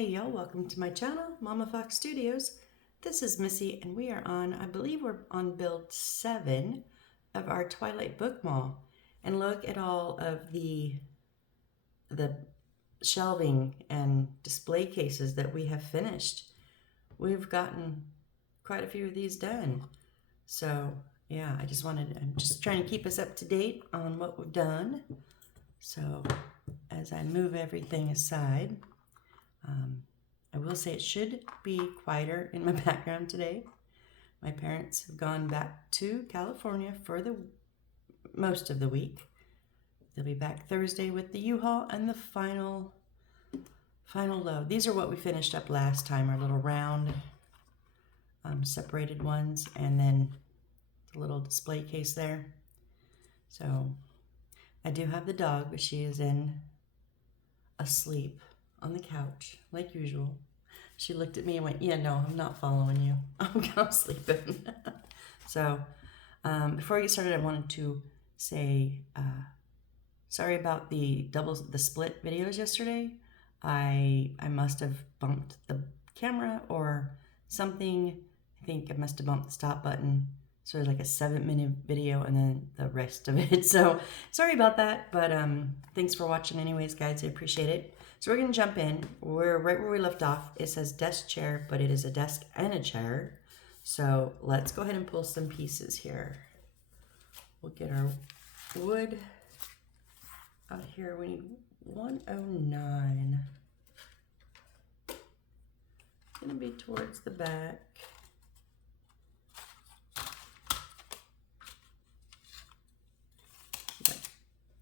Hey y'all, welcome to my channel, Mama Fox Studios. This is Missy and we are on, I believe we're on build 7 of our Twilight book mall. And look at all of the shelving and display cases that we have finished. We've gotten quite a few of these done. So yeah, I'm just trying to keep us up to date on what we've done. So as I move everything aside, I will say it should be quieter in my background today. My parents have gone back to California for the most of the week. They'll be back Thursday with the U-Haul and the final load. These are what we finished up last time, our little round separated ones, and then the little display case there. So I do have the dog, but she is asleep on the couch like usual. She looked at me and went, yeah, no, I'm not following you. I'm sleeping. So before I get started, I wanted to say sorry about the split videos yesterday. I must have bumped the camera or something. I think I must have bumped the stop button. So there's like a 7-minute video and then the rest of it. So sorry about that, but thanks for watching anyways, guys. I appreciate it. So we're gonna jump in. We're right where we left off. It says desk chair, but it is a desk and a chair. So let's go ahead and pull some pieces here. We'll get our wood out here. We need 109. It's gonna be towards the back.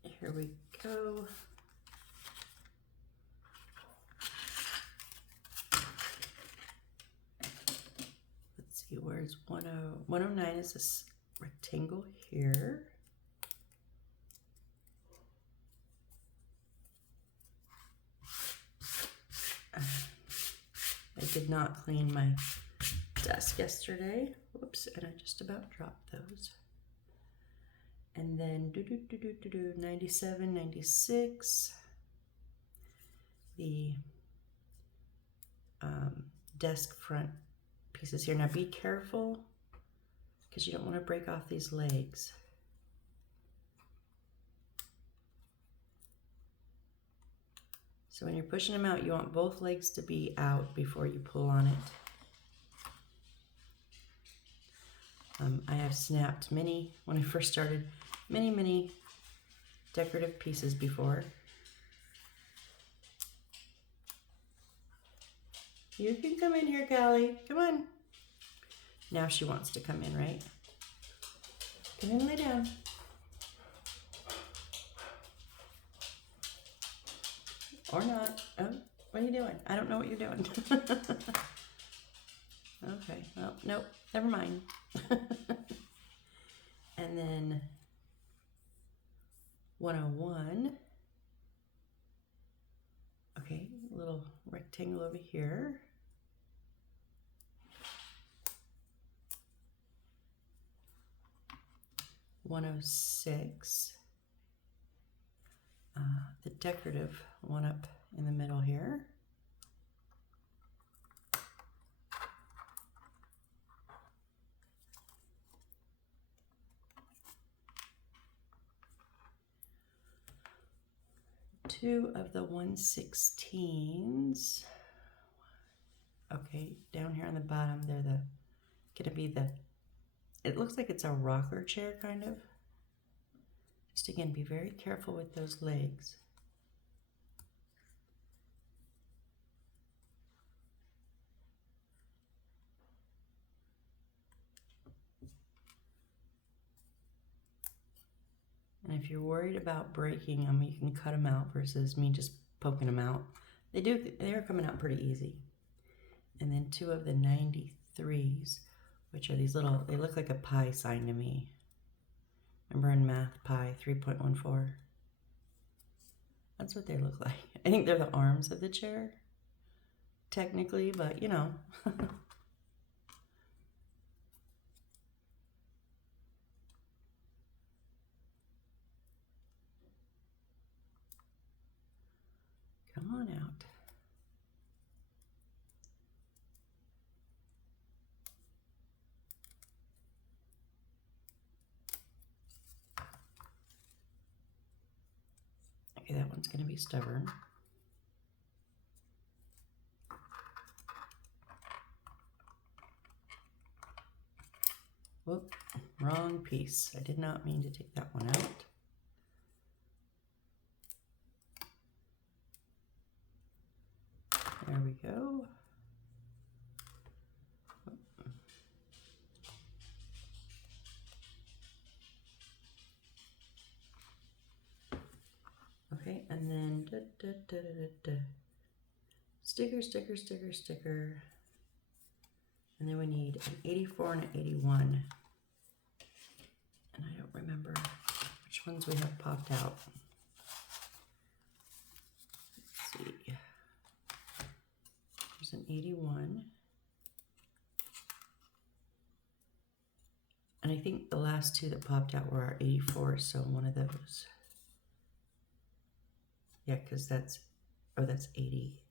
Here we go. Let's see, where's 109 is this rectangle here. I did not clean my desk yesterday. Whoops, and I just about dropped those. And then 97, 96, the desk front pieces here. Now be careful because you don't want to break off these legs. So when you're pushing them out, you want both legs to be out before you pull on it. I have snapped many, when I first started, many decorative pieces before. You can come in here, Callie. Come on. Now she wants to come in, right? Come in and lay down. Or not. Oh, what are you doing? I don't know what you're doing. Okay, well, nope, never mind. And then 101. Okay, a little rectangle over here. (106). The decorative one up in the middle here. Two of the 116s. Okay, down here on the bottom, they're it looks like it's a rocker chair kind of. Just again, be very careful with those legs. And if you're worried about breaking them, you can cut them out versus me just poking them out. They are coming out pretty easy. And then two of the 93s, which are these little, they look like a pi sign to me. Remember in math, pi 3.14? That's what they look like. I think they're the arms of the chair, technically, but you know. Come on out. Okay, that one's going to be stubborn. Whoop, wrong piece. I did not mean to take that one out. There we go. Okay, and then sticker, sticker, sticker, sticker. And then we need an 84 and an 81. And I don't remember which ones we have popped out. Let's see. There's an 81. And I think the last two that popped out were our 84s, so one of those. Yeah, because that's 80.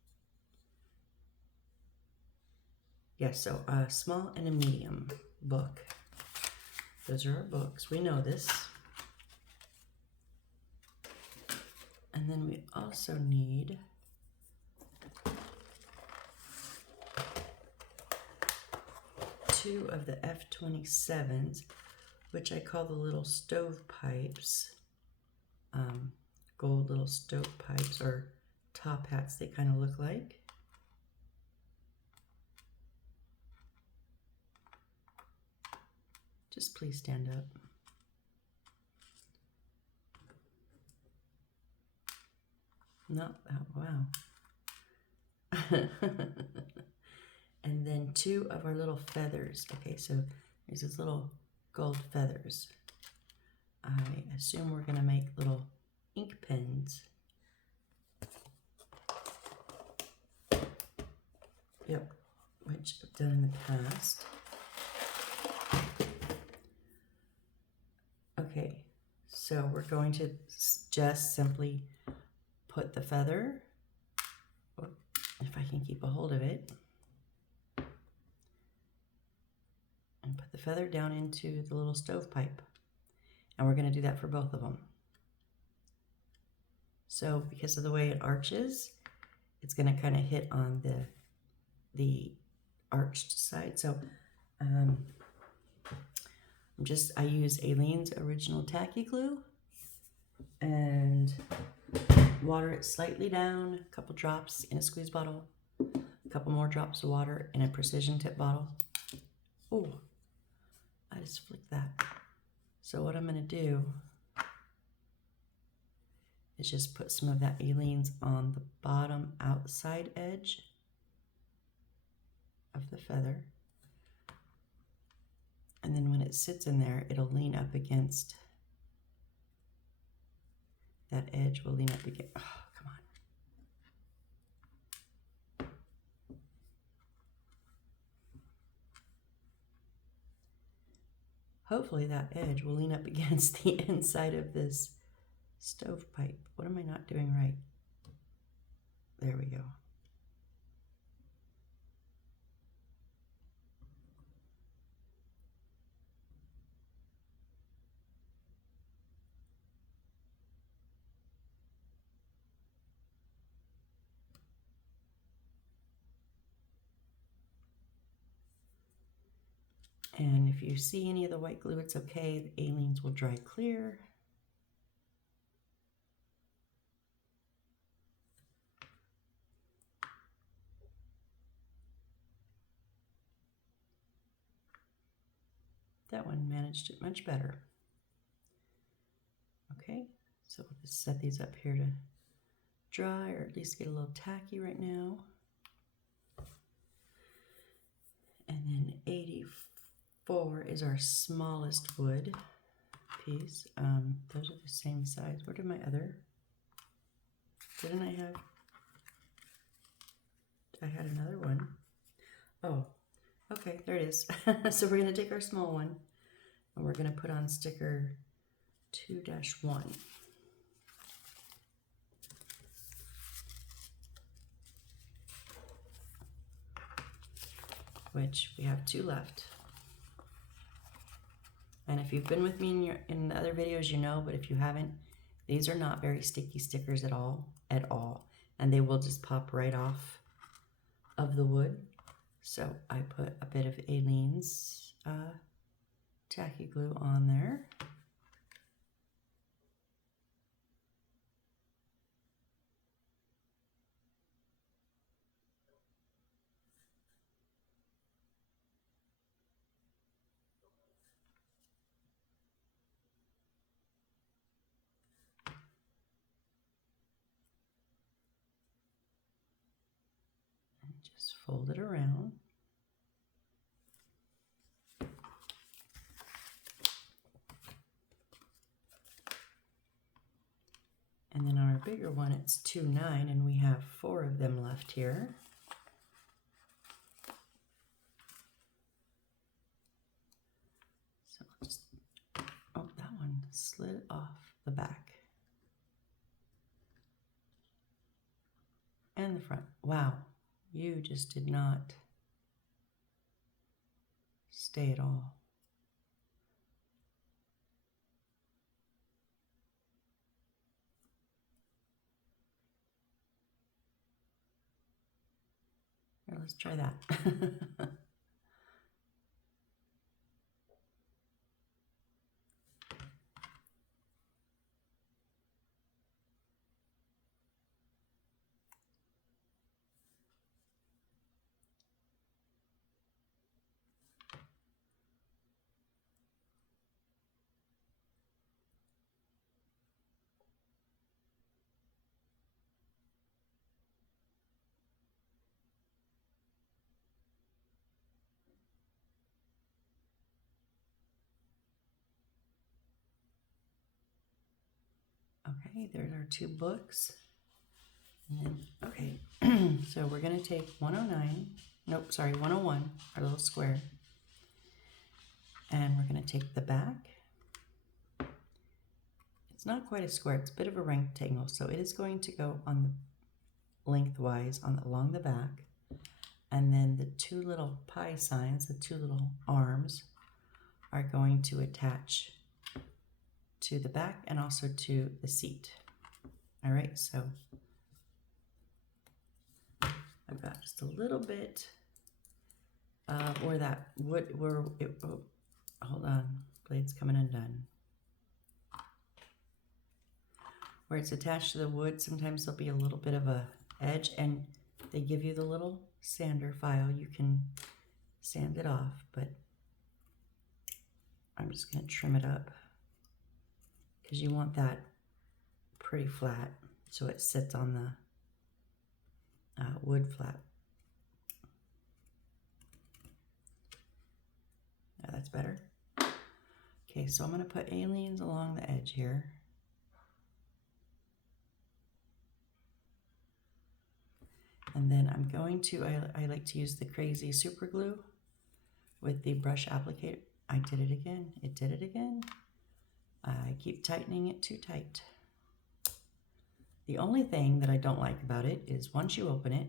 Yeah, so a small and a medium book. Those are our books. We know this. And then we also need two of the F-27s, which I call the little stovepipes. Gold little stovepipes, or top hats they kind of look like. Just please stand up. No, oh, wow. And then two of our little feathers. Okay, so there's these little gold feathers. I assume we're gonna make little ink pens. Yep, which I've done in the past. Okay, so we're going to just simply put the feather, if I can keep a hold of it, and put the feather down into the little stovepipe. And we're going to do that for both of them. So because of the way it arches, it's going to kind of hit on the arched side. So I use Aileen's original tacky glue and water it slightly down, a couple drops in a squeeze bottle, a couple more drops of water in a precision tip bottle. Oh, I just flicked that. So what I'm going to do is just put some of that Aileen's on the bottom outside edge of the feather. And then when it sits in there, it'll lean up against that edge. Will lean up against, oh, come on. Hopefully that edge will lean up against the inside of this stovepipe. What am I not doing right? There we go. And if you see any of the white glue, it's okay. The Aileen's will dry clear. That one managed it much better. Okay, so we'll just set these up here to dry, or at least get a little tacky right now. And then 84 is our smallest wood piece. Those are the same size. Where did my other? Didn't I have? I had another one. Oh, okay, there it is. So we're going to take our small one and we're going to put on sticker 2-1. Which we have 2 left. And if you've been with me in the other videos, you know, but if you haven't, These are not very sticky stickers at all, and they will just pop right off of the wood. So I put a bit of Aleene's tacky glue on there. And just fold it around. And then on our bigger one, it's 2-9, and we have 4 of them left here. So I'll just, oh, that one slid off the back. And the front. Wow, you just did not stay at all. Here, let's try that. Okay, there's our 2 books. And then, okay, so we're going to take 101, our little square, and we're going to take the back. It's not quite a square, it's a bit of a rectangle, so it is going to go on the lengthwise along the back, and then the 2 little pie signs, the 2 little arms, are going to attach to the back and also to the seat. All right, so I've got just a little bit where that wood, oh, hold on, blade's coming undone. Where it's attached to the wood, sometimes there'll be a little bit of a edge, and they give you the little sander file. You can sand it off, but I'm just going to trim it up because you want that pretty flat so it sits on the wood flat. Yeah, that's better. Okay, so I'm going to put Aleene's along the edge here. And then I'm going to, I like to use the Crazy Super Glue with the brush applicator. I did it again. It did it again. I keep tightening it too tight. The only thing that I don't like about it is once you open it,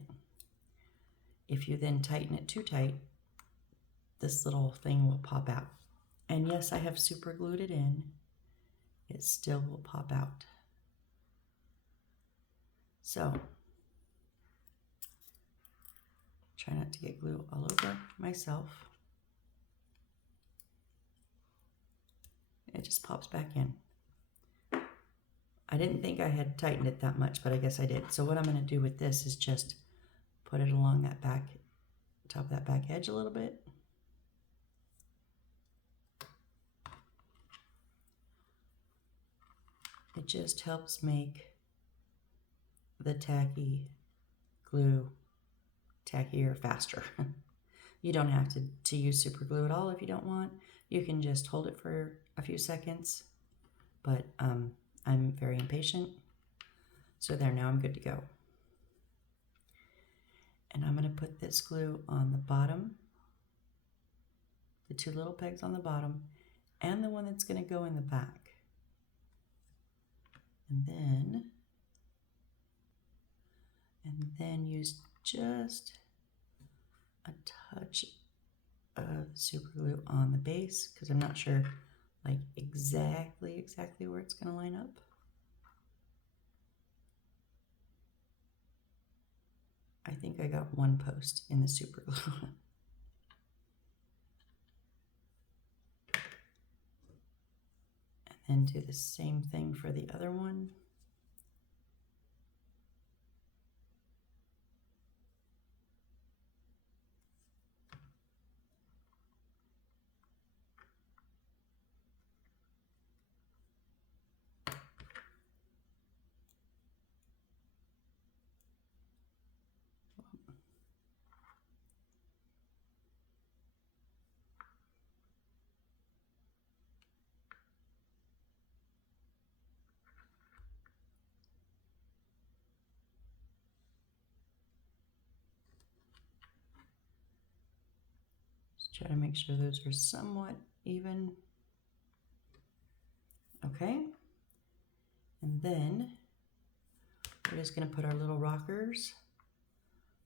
if you then tighten it too tight, this little thing will pop out. And yes, I have super glued it in. It still will pop out. So, try not to get glue all over myself. It just pops back in. I didn't think I had tightened it that much, but I guess I did. So what I'm going to do with this is just put it along that back, top of that back edge a little bit. It just helps make the tacky glue tackier faster. You don't have to use super glue at all if you don't want. You can just hold it for a few seconds, but I'm very impatient. So there, now I'm good to go. And I'm going to put this glue on the bottom, the 2 little pegs on the bottom, and the one that's going to go in the back. And then use just a touch of super glue on the base because I'm not sure like exactly where it's going to line up. I think I got one post in the super glue. And do the same thing for the other one. Just try to make sure those are somewhat even. Okay. And then we're just going to put our little rockers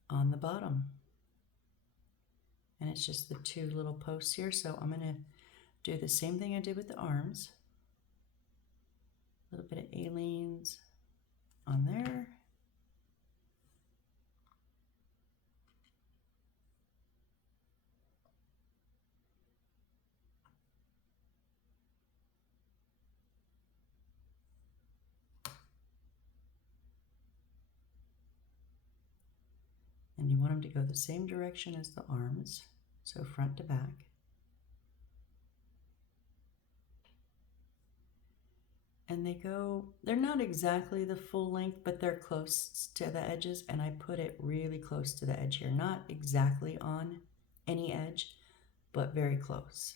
on the bottom. And it's just the two little posts here. So I'm going to do the same thing I did with the arms. A little bit of A-lines on there. And you want them to go the same direction as the arms, so front to back. And they're not exactly the full length, but they're close to the edges, and I put it really close to the edge here. Not exactly on any edge, but very close.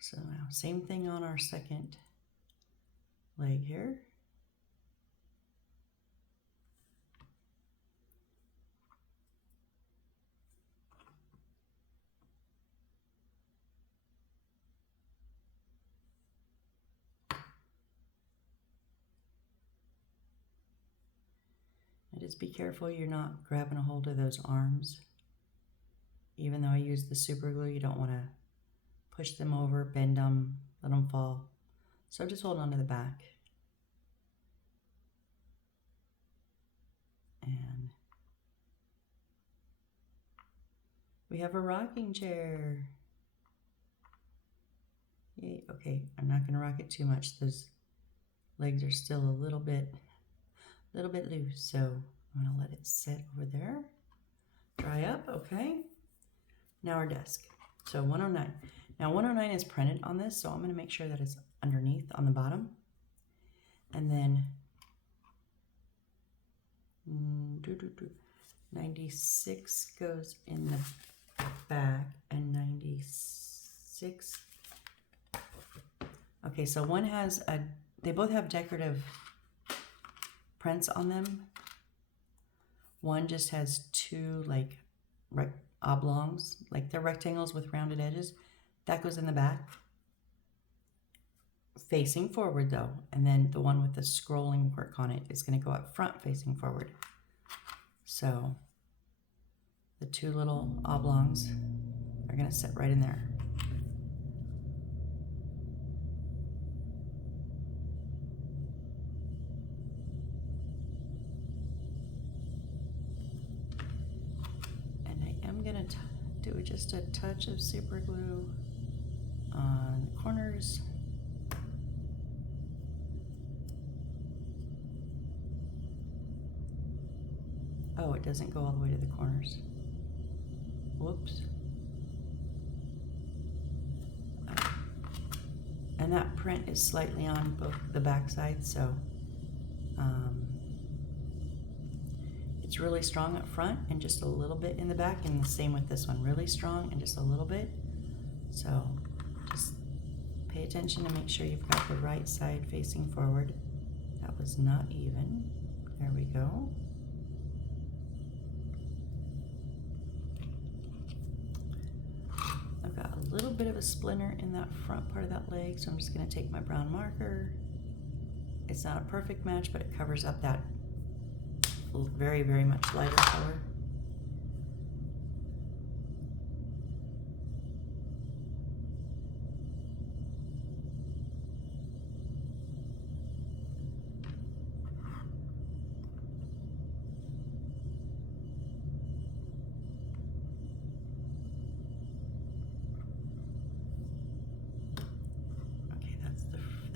So now, same thing on our second leg here. And just be careful you're not grabbing a hold of those arms. Even though I use the super glue, you don't want to push them over, bend them, let them fall. So just hold on to the back. And we have a rocking chair. Yay. Okay, I'm not going to rock it too much. Those legs are still a little bit loose. So I'm going to let it sit over there. Dry up. Okay. Now our desk. So 109. Now 109 is printed on this, so I'm going to make sure that it's underneath on the bottom. And then 96 goes in the back and 96. Okay, so one has they both have decorative prints on them. One just has two like oblongs, like they're rectangles with rounded edges. That goes in the back, facing forward though. And then the one with the scrolling work on it is going to go up front facing forward. So the two little oblongs are going to sit right in there. And I am going to do just a touch of super glue on the corners. Oh, it doesn't go all the way to the corners. Whoops. And that print is slightly on both the back sides, so it's really strong up front and just a little bit in the back, and the same with this one, really strong and just a little bit. So just pay attention to make sure you've got the right side facing forward. That was not even. There we go. I've got a little bit of a splinter in that front part of that leg, so I'm just going to take my brown marker. It's not a perfect match, but it covers up that very, very much lighter color.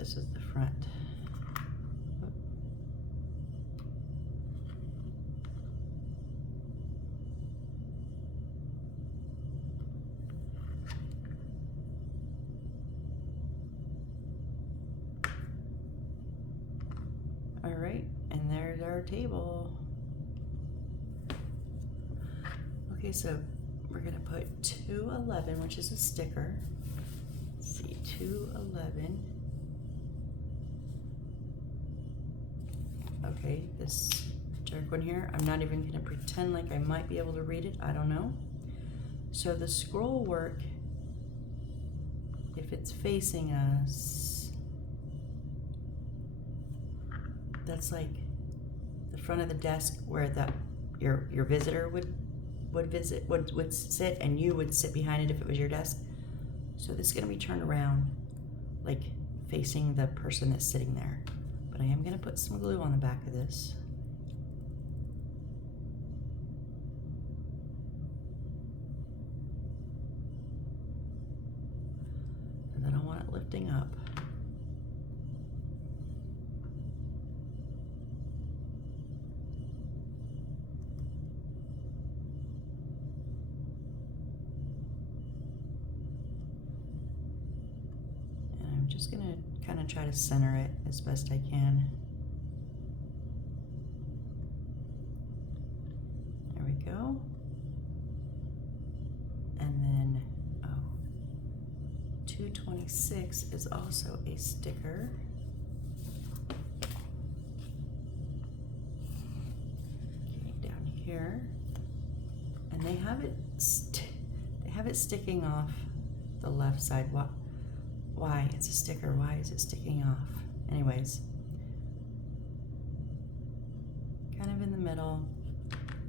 this is the front. All right, and there's our table. Okay, so we're gonna put 211, which is a sticker. Let's see, 211. Okay, this dark one here, I'm not even gonna pretend like I might be able to read it, I don't know. So the scroll work, if it's facing us, that's like the front of the desk where your visitor would sit, and you would sit behind it if it was your desk. So this is gonna be turned around, like facing the person that's sitting there. But I am gonna put some glue on the back of this. And then I want it lifting up. Just gonna kind of try to center it as best I can. There we go. And then, 226 is also a sticker. Okay, down here. And they have it sticking off the left side. Why? It's a sticker. Why is it sticking off? Anyways, kind of in the middle,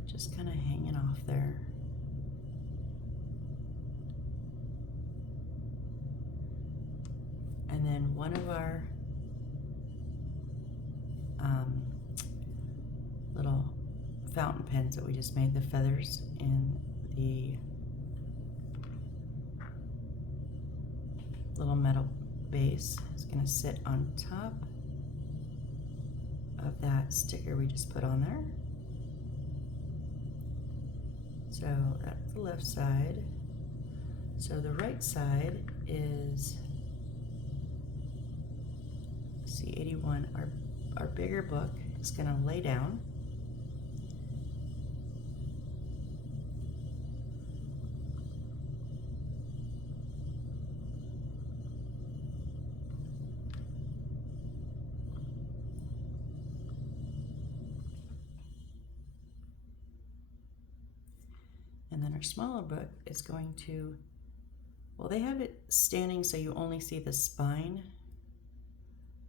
just kind of hanging off there. And then one of our little fountain pens that we just made, the feathers in the little metal base, is going to sit on top of that sticker we just put on there. So that's the left side. So the right side is C81. Our bigger book is going to lay down. And then our smaller book is going to, well, they have it standing so you only see the spine.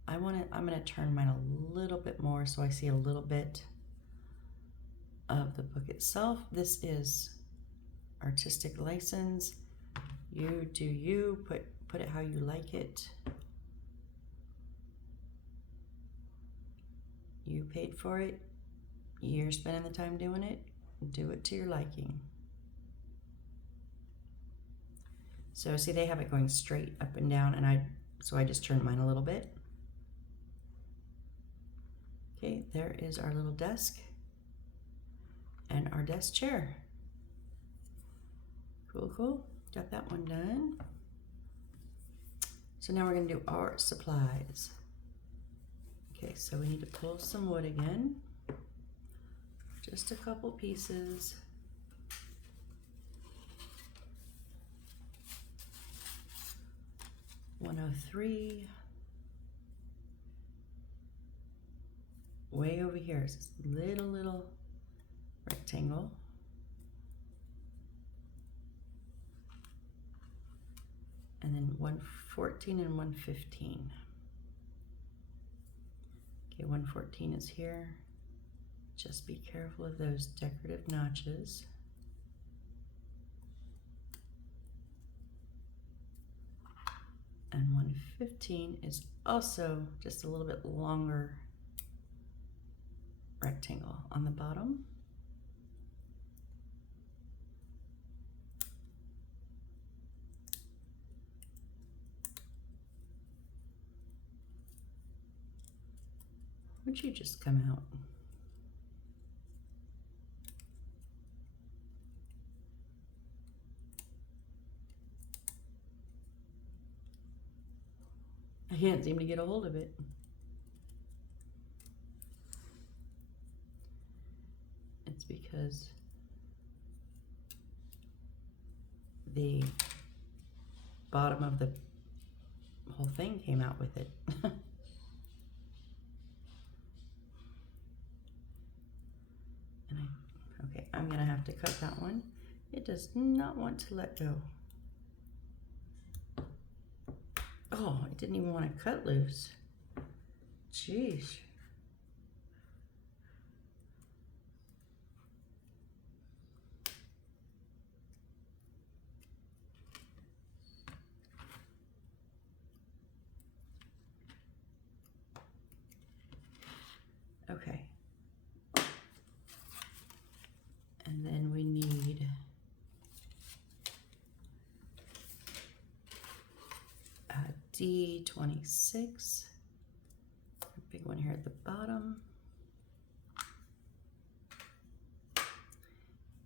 I'm gonna turn mine a little bit more so I see a little bit of the book itself. This is artistic license. You do you, put it how you like it. You paid for it. You're spending the time doing it. Do it to your liking. So see, they have it going straight up and down, and so I just turned mine a little bit. Okay, there is our little desk and our desk chair. Cool, cool. Got that one done. So now we're gonna do art supplies. Okay, so we need to pull some wood again. Just a couple pieces. $103. Way over here is this little rectangle. And then 114 and 115. Okay, 114 is here. Just be careful of those decorative notches. And 115 is also just a little bit longer rectangle on the bottom. Would you just come out? I can't seem to get a hold of it. It's because the bottom of the whole thing came out with it. Okay, I'm gonna have to cut that one. It does not want to let go. Oh, it didn't even want to cut loose. Jeez. Okay. And then we need a D26, a big one here at the bottom.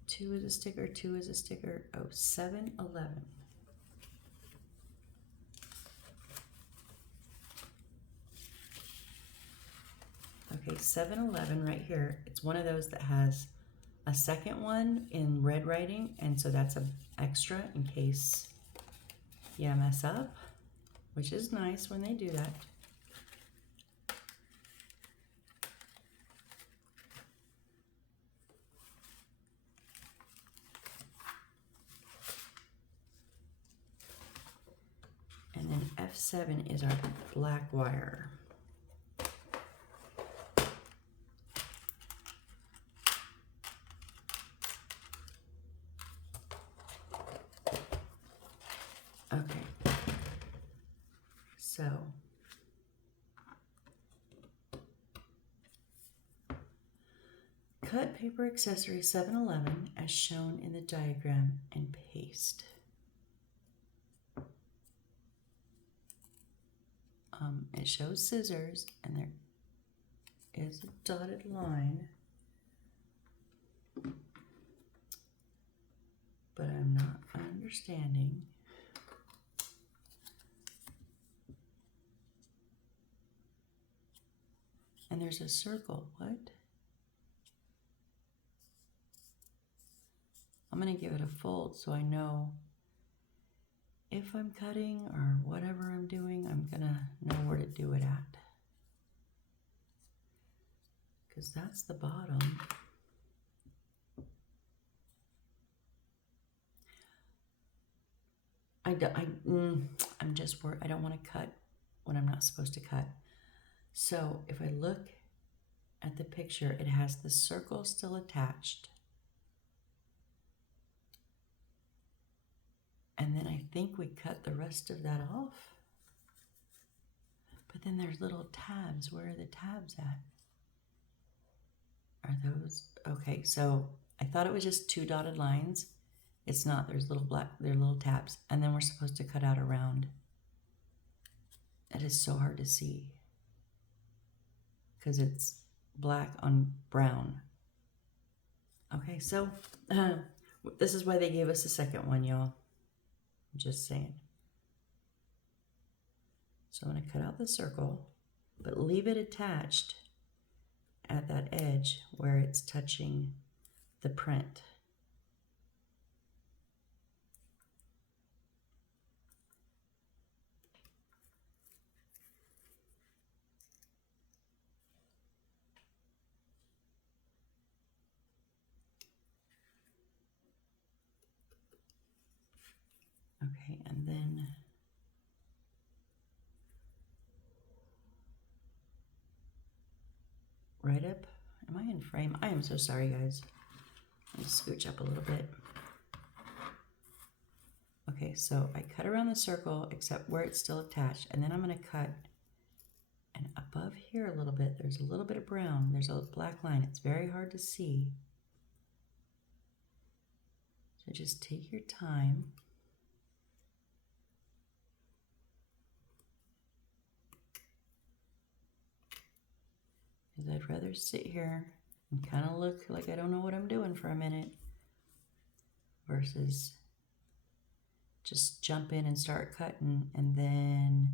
2 is a sticker, 2 is a sticker. Oh, 7-11. Okay, 7-11 right here. It's one of those that has a second one in red writing, and so that's an extra in case you mess up, which is nice when they do that. And then F7 is our black wire. Okay, so cut paper accessory 7-11 as shown in the diagram and paste. It shows scissors and there is a dotted line, but I'm not understanding. And there's a circle. What? I'm going to give it a fold so I know if I'm cutting or whatever I'm doing, I'm going to know where to do it at. Because that's the bottom. I'm just worried. I don't want to cut when I'm not supposed to cut. So if I look at the picture, it has the circle still attached. And then I think we cut the rest of that off. But then there's little tabs. Where are the tabs at? Are those? Okay, so I thought it was just 2 dotted lines. It's not. There's little little tabs. And then we're supposed to cut out around. It is so hard to see because it's black on brown. Okay, so this is why they gave us a second one, y'all. I'm just saying. So I'm going to cut out the circle, but leave it attached at that edge where it's touching the print. Okay, and then right up, am I in frame? I am so sorry, guys. Let me scooch up a little bit. Okay, so I cut around the circle except where it's still attached, and then I'm going to cut, and above here a little bit, there's a little bit of brown. There's a black line. It's very hard to see. So just take your time. Because I'd rather sit here and kind of look like I don't know what I'm doing for a minute versus just jump in and start cutting, and then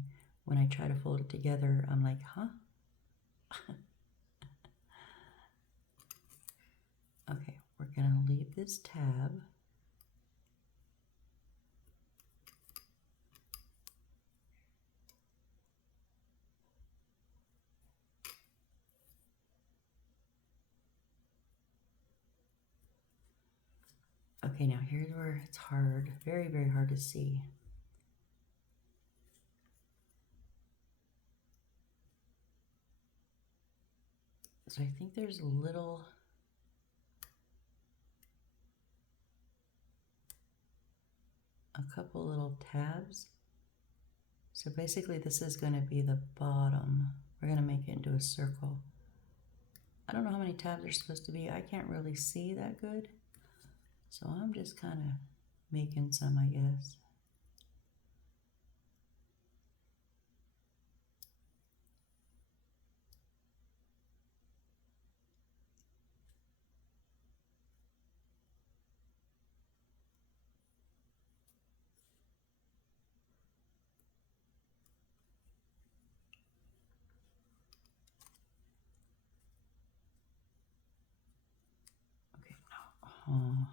when I try to fold it together, I'm like, huh? Okay, we're gonna leave this tab. Okay, now here's where it's hard, very, very hard to see. So I think there's a couple little tabs. So basically this is going to be the bottom. We're going to make it into a circle. I don't know how many tabs there's supposed to be. I can't really see that good. So I'm just kind of making some, I guess. Okay, now,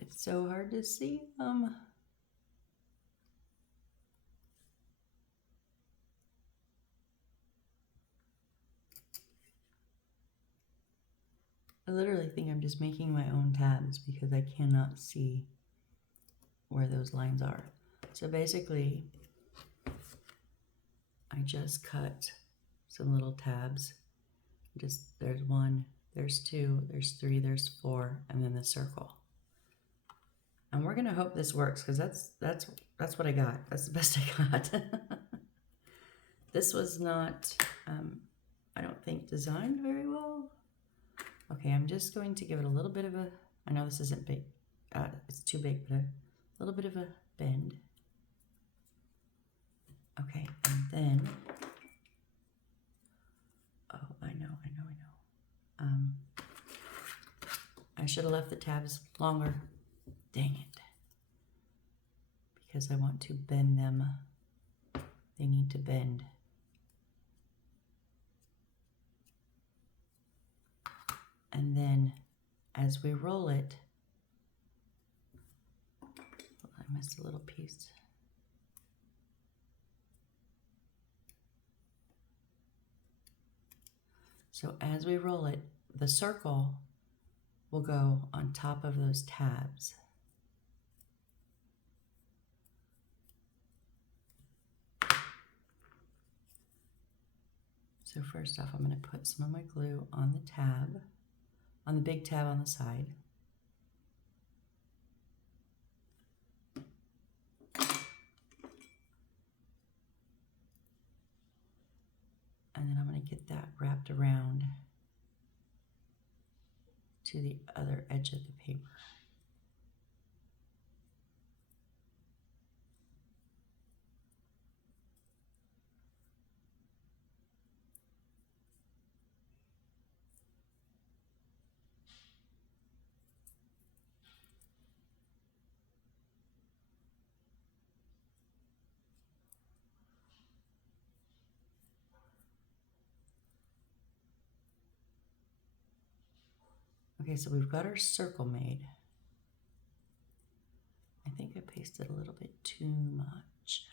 it's so hard to see them. I literally think I'm just making my own tabs because I cannot see where those lines are. So basically, I just cut some little tabs. There's 1, there's 2, there's 3, there's 4, and then the circle. And we're gonna hope this works because that's what I got. That's the best I got. This was not, I don't think, designed very well. Okay, I'm just going to give it a little bit of a, I know this isn't big, it's too big, but a little bit of a bend. Okay, and then, oh, I know. I should have left the tabs longer. Dang it. Because I want to bend them. They need to bend. And then as we roll it, I missed a little piece. So as we roll it, the circle will go on top of those tabs. So first off, I'm going to put some of my glue on the tab, on the big tab on the side. And then I'm going to get that wrapped around to the other edge of the paper. Okay, so we've got our circle made. I think I pasted a little bit too much.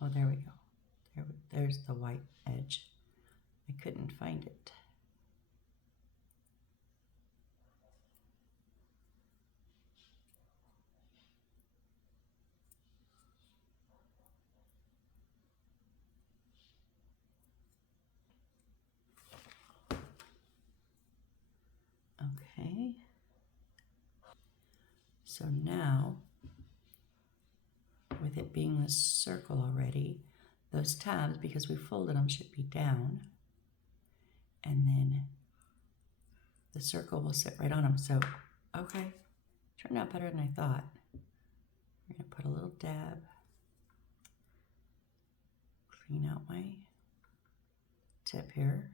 Oh, there we go. There's the white edge. I couldn't find it. Okay. So now, with it being this circle already, those tabs, because we folded them, should be down. And then the circle will sit right on them. So, okay, turned out better than I thought. I'm gonna put a little dab, clean out my tip here.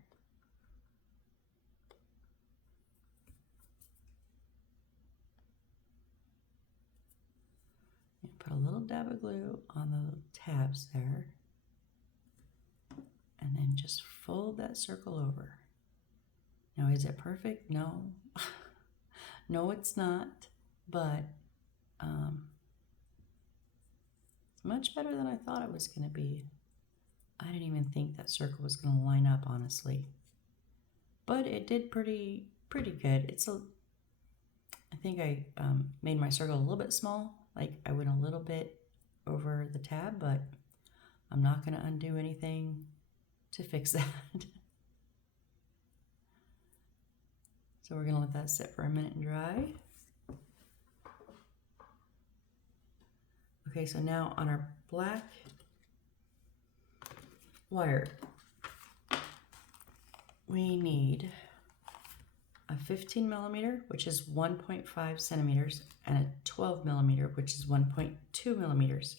And put a little dab of glue on the tabs there. And then just fold that circle over. Now, is it perfect? No. No, it's not, but it's much better than I thought it was going to be. I didn't even think that circle was going to line up, honestly. But it did pretty good. I think I made my circle a little bit small. Like I went a little bit over the tab, but I'm not going to undo anything to fix that. So we're going to let that sit for a minute and dry. Okay, so now on our black wire, we need a 15 millimeter, which is 1.5 centimeters, and a 12 millimeter, which is 1.2 millimeters.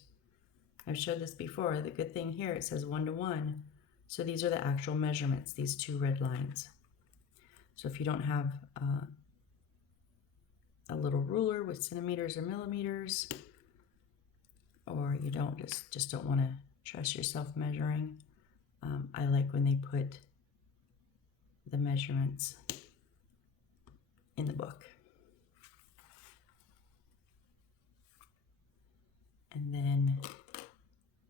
I've showed this before. The good thing here, it says 1:1. So these are the actual measurements, these two red lines. So if you don't have a little ruler with centimeters or millimeters, or you don't just don't want to trust yourself measuring, I like when they put the measurements in the book. And then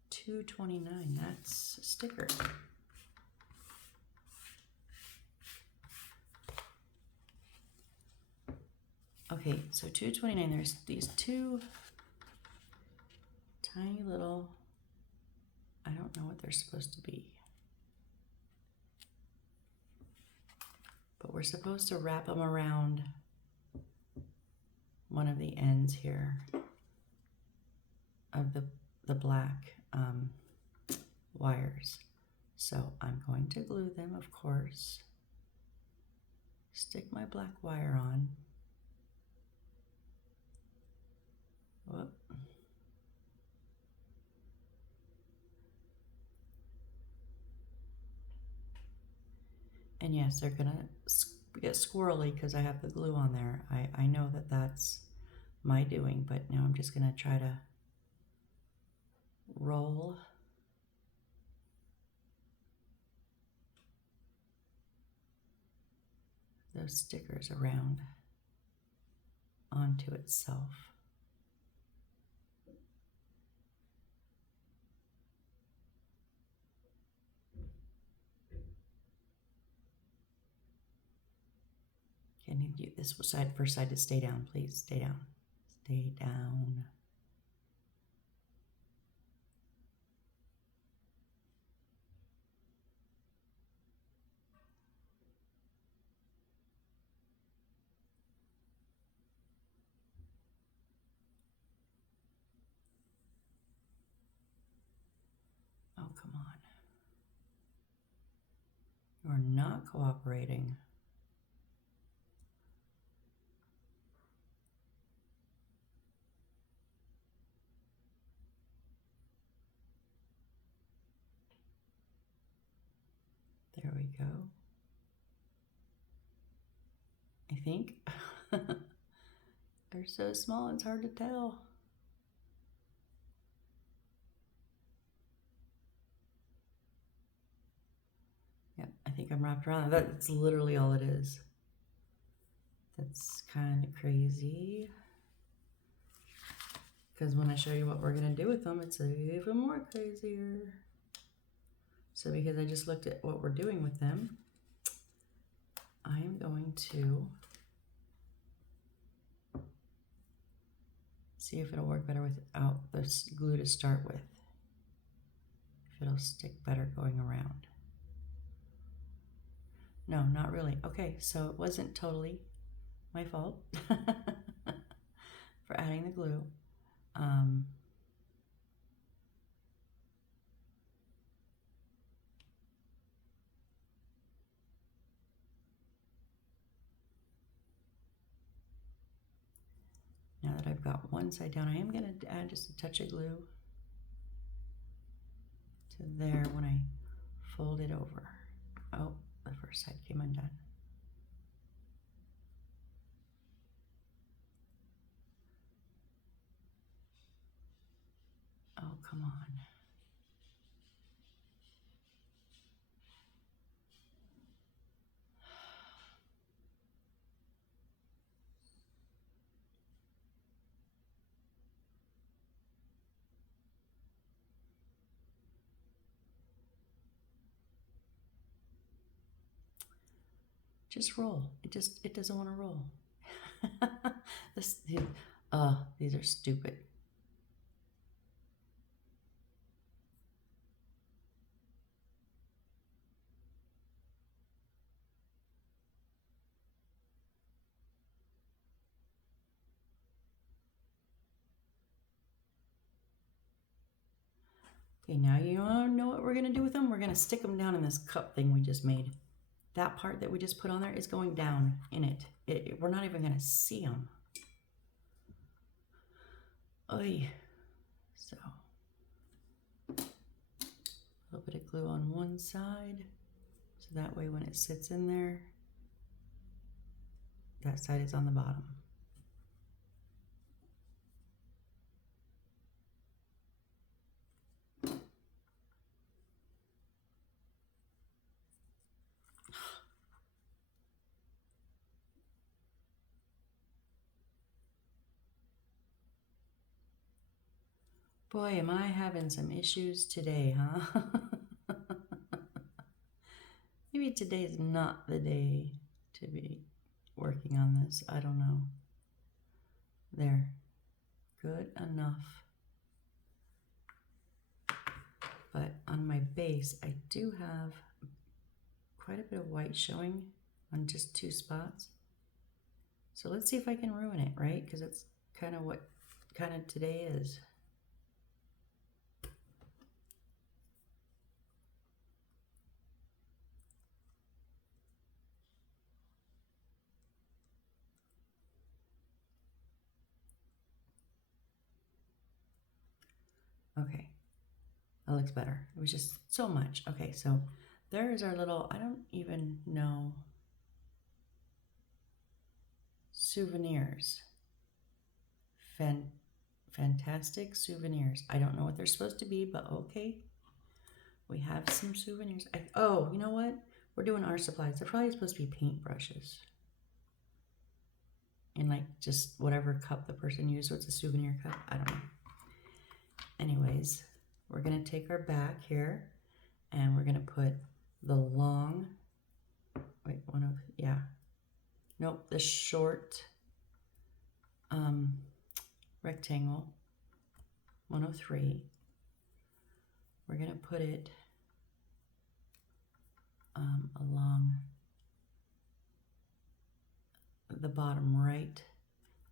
229, that's a sticker. Okay, so 229, there's these two tiny little, I don't know what they're supposed to be. But we're supposed to wrap them around one of the ends here of the black wires. So I'm going to glue them, of course. Stick my black wire on. Whoop. And yes, they're gonna get squirrely because I have the glue on there. I know that that's my doing, but now I'm just gonna try to roll those stickers around onto itself. I need you this first side to stay down, please. Stay down. Stay down. Oh, come on. You're not cooperating. There we go. I think. They're so small, it's hard to tell. Yep, I think I'm wrapped around. That's literally all it is. That's kind of crazy. Because when I show you what we're going to do with them, it's even more crazier. So because I just looked at what we're doing with them, I am going to see if it'll work better without the glue to start with. If it'll stick better going around. No, not really. Okay, so it wasn't totally my fault for adding the glue. Now that I've got one side down, I am going to add just a touch of glue to there when I fold it over. Oh, the first side came undone. Oh, come on. Just roll. It doesn't want to roll. These are stupid. Okay, now you know what we're gonna do with them? We're gonna stick them down in this cup thing we just made. That part that we just put on there is going down in it. We're not even gonna see them. Oy. So, a little bit of glue on one side, so that way when it sits in there, that side is on the bottom. Boy, am I having some issues today, huh? Maybe today is not the day to be working on this. I don't know. There. Good enough. But on my base, I do have quite a bit of white showing on just two spots. So let's see if I can ruin it, right? Because it's kind of what kind of today is. Okay, that looks better. It was just so much. Okay, so there is our little, I don't even know, souvenirs. Fantastic souvenirs. I don't know what they're supposed to be, but okay. We have some souvenirs. Oh, you know what? We're doing art supplies. They're probably supposed to be paintbrushes. In like just whatever cup the person used. So it's a souvenir cup. I don't know. Anyways, we're going to take our back here and we're going to put the long, the short rectangle, 103. We're going to put it along the bottom right.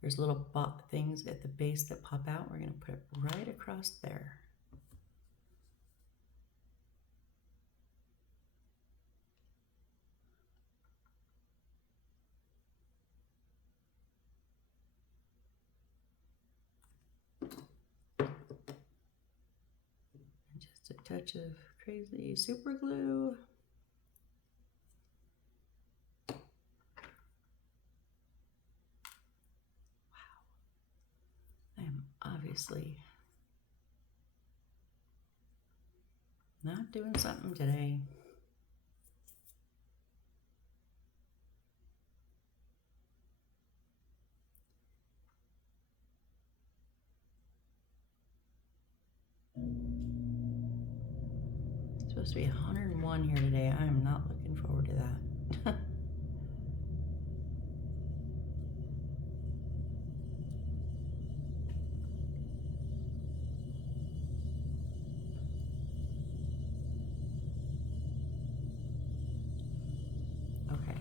There's little things at the base that pop out. We're going to put it right across there. And just a touch of crazy super glue. Obviously not doing something today. It's supposed to be 101 here today. I am not looking forward to that. Okay,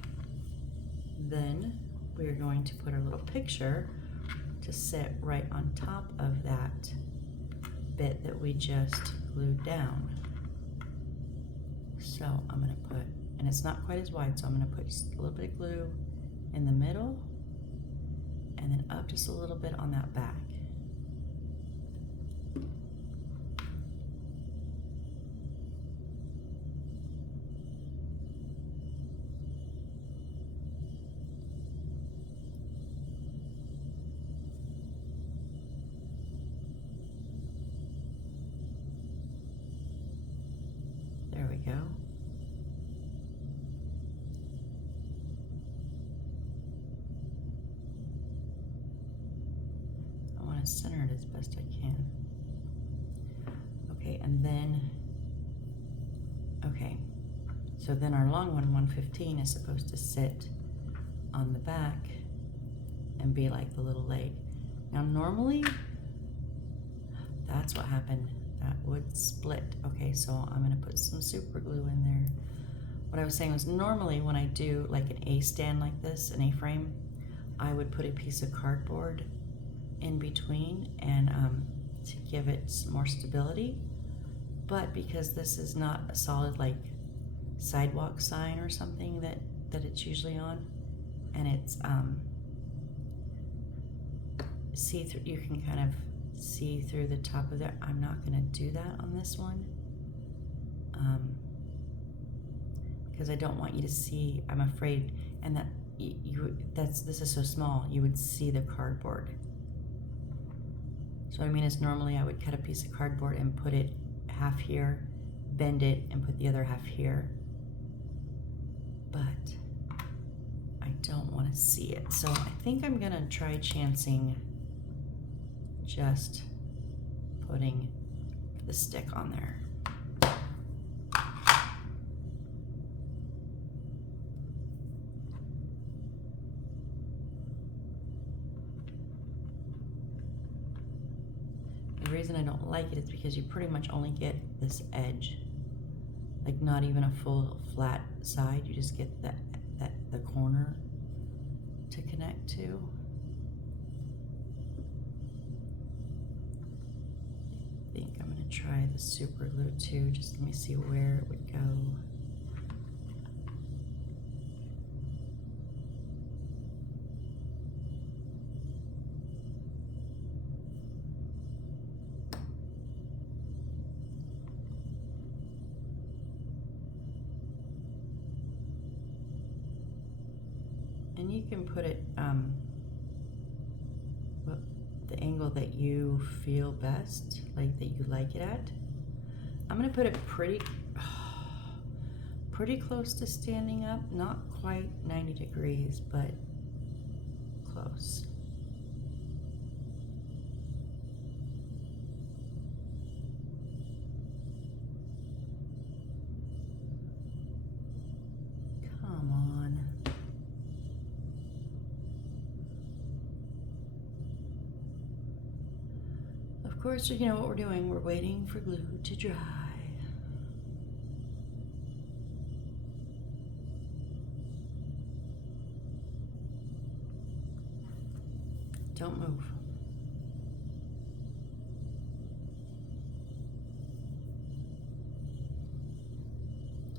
then we're going to put our little picture to sit right on top of that bit that we just glued down. So I'm going to put, and it's not quite as wide, so I'm going to put just a little bit of glue in the middle and then up just a little bit on that back. There we go. I want to center it as best I can. Okay, and then, okay, so then our long one, 115, is supposed to sit on the back and be like the little leg. Now normally, that's what happened. That would split. Okay, so I'm gonna put some super glue in there. What I was saying was normally when I do like an A stand like this, an A-frame, I would put a piece of cardboard in between and to give it some more stability. But because this is not a solid like sidewalk sign or something that it's usually on, and it's see-through, you can kind of see through the top of there. I'm not going to do that on this one because I don't want you to see. I'm afraid, and that this is so small, you would see the cardboard. So I mean, it's normally I would cut a piece of cardboard and put it half here, bend it, and put the other half here. But I don't want to see it, so I think I'm gonna try chancing just putting the stick on there. The reason I don't like it is because you pretty much only get this edge, like not even a full flat side. You just get the corner to connect to. I think I'm going to try the super glue too. Just let me see where it would go. And you can put it the angle that you feel best, like that you like it at. I'm gonna put it pretty close to standing up, not quite 90 degrees, but close. Come on. Of course, you know what we're doing. We're waiting for glue to dry. Don't move.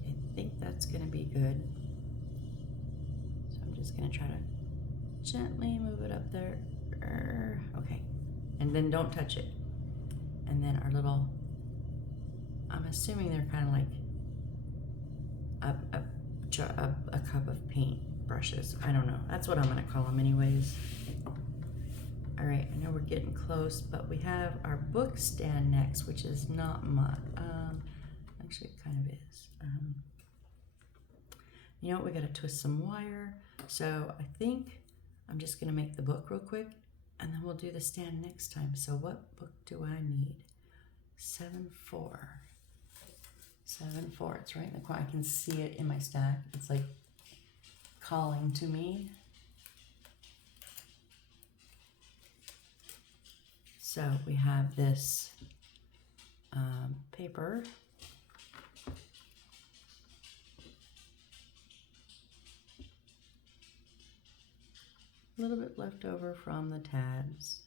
I think that's gonna be good. So I'm just gonna try to gently move it up there. Okay, and then don't touch it. And then our little, I'm assuming they're kind of like a cup of paint brushes. I don't know. That's what I'm gonna call them anyways. All right, I know we're getting close, but we have our book stand next, which is not much. Actually, it kind of is. You know what? We got to twist some wire. So I think I'm just gonna make the book real quick, and then we'll do the stand next time. So what book do I need? 7-4. 7-4. It's right in the corner. I can see it in my stack. It's like calling to me. So we have this paper. a little bit left over from the tabs.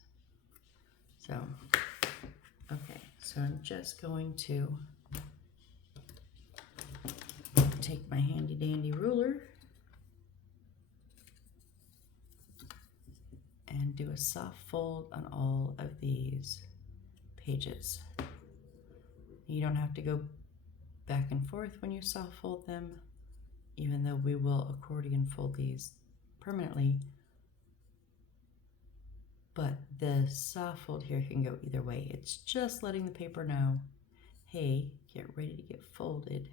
So, okay, so I'm just going to take my handy dandy ruler and do a soft fold on all of these pages. You don't have to go back and forth when you soft fold them, even though we will accordion fold these permanently. But the soft fold here can go either way. It's just letting the paper know, hey, get ready to get folded.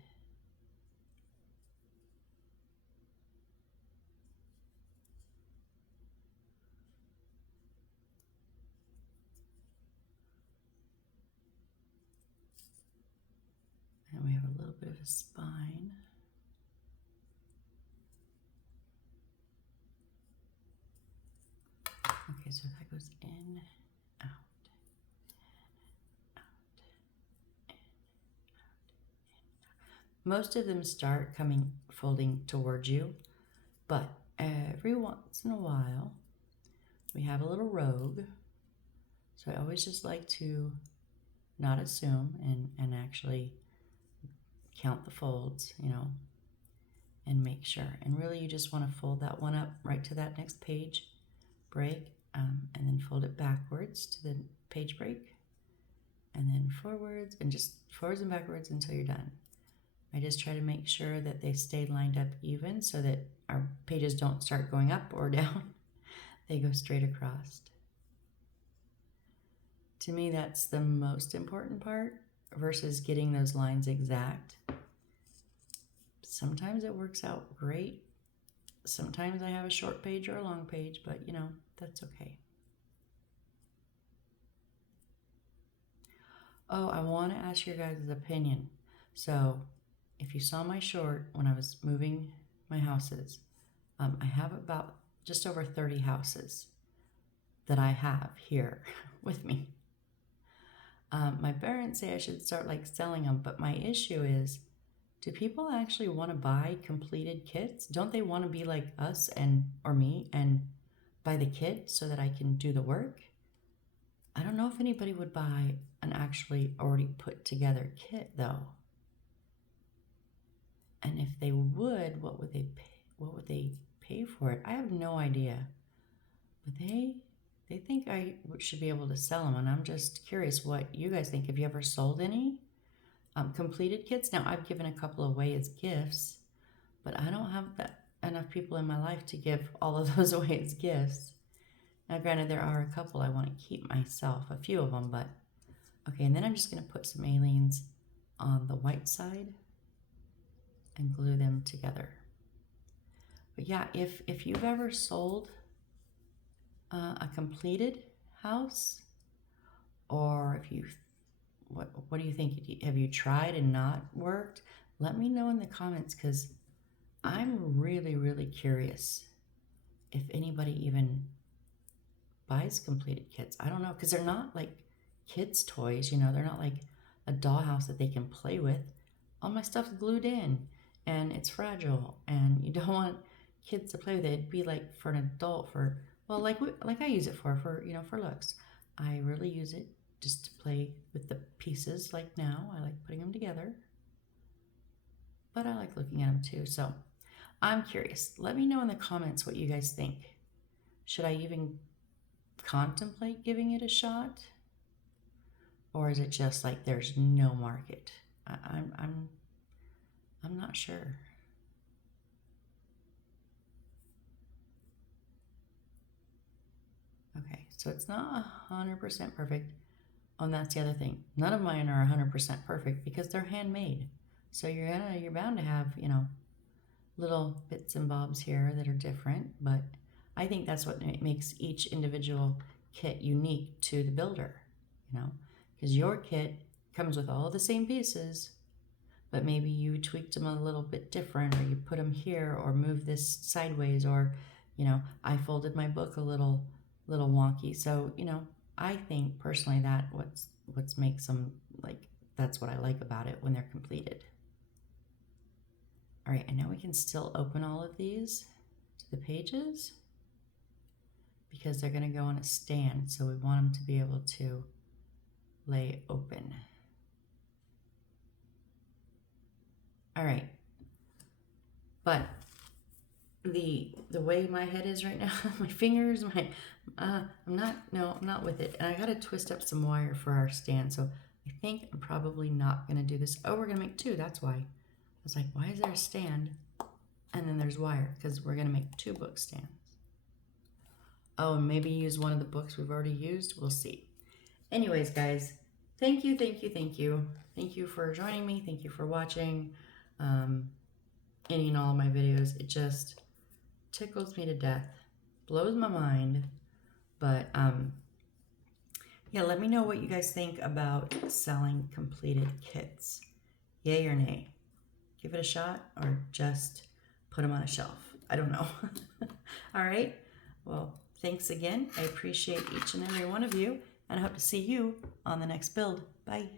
And we have a little bit of a spine. Okay, so that goes in, out, in, out, in, out, in, out. Most of them start coming folding towards you, but every once in a while we have a little rogue. So I always just like to not assume and actually count the folds, you know, and make sure. And really you just want to fold that one up right to that next page break, and then fold it backwards to the page break, and then forwards, and just forwards and backwards until you're done. I just try to make sure that they stay lined up even so that our pages don't start going up or down. They go straight across. To me, that's the most important part versus getting those lines exact. Sometimes it works out great. Sometimes I have a short page or a long page, but you know, that's okay. Oh, I want to ask your guys' opinion. So if you saw my short when I was moving my houses, I have about just over 30 houses that I have here with me. My parents say I should start like selling them, but my issue is, do people actually want to buy completed kits? Don't they want to be like us or me and buy the kit so that I can do the work? I don't know if anybody would buy an actually already put together kit though. And if they would, what would they pay? What would they pay for it? I have no idea. But they think I should be able to sell them, and I'm just curious what you guys think. Have you ever sold any completed kits? Now, I've given a couple away as gifts, but I don't have enough people in my life to give all of those away as gifts. Now, granted, there are a couple I want to keep myself, a few of them, but okay. And then I'm just going to put some aliens on the white side and glue them together. But yeah, if you've ever sold a completed house, or if you, what do you think? Have you tried and not worked? Let me know in the comments, because I'm really, really curious if anybody even buys completed kits. I don't know, because they're not like kids' toys, you know, they're not like a dollhouse that they can play with. All my stuff's glued in and it's fragile, and you don't want kids to play with it. It'd be like for an adult, for, well, like I use it for, you know, for looks. I really use it just to play with the pieces. Like now, I like putting them together, but I like looking at them too. So I'm curious. Let me know in the comments what you guys think. Should I even contemplate giving it a shot? Or is it just like there's no market? I'm not sure. Okay, so it's not 100% perfect. And that's the other thing. None of mine are 100% perfect because they're handmade. So you're bound to have, you know, little bits and bobs here that are different, but I think that's what makes each individual kit unique to the builder, you know, because your kit comes with all the same pieces, but maybe you tweaked them a little bit different, or you put them here, or move this sideways, or, you know, I folded my book a little wonky. So, you know, I think personally that what's makes them, like, that's what I like about it when they're completed. All right, and now we can still open all of these to the pages. because they're going to go on a stand. So we want them to be able to lay open. All right. But the way my head is right now, my fingers, I'm not with it. And I got to twist up some wire for our stand. So I think I'm probably not going to do this. Oh, we're going to make 2. That's why. I was like, why is there a stand? And then there's wire, because we're going to make 2 book stands. Oh, and maybe use one of the books we've already used. We'll see. Anyways, guys, thank you. Thank you for joining me. Thank you for watching any and all of my videos. It just tickles me to death, blows my mind. But yeah, let me know what you guys think about selling completed kits. Yay or nay? Give it a shot, or just put them on a shelf. I don't know. All right. Well, thanks again. I appreciate each and every one of you, and I hope to see you on the next build. Bye.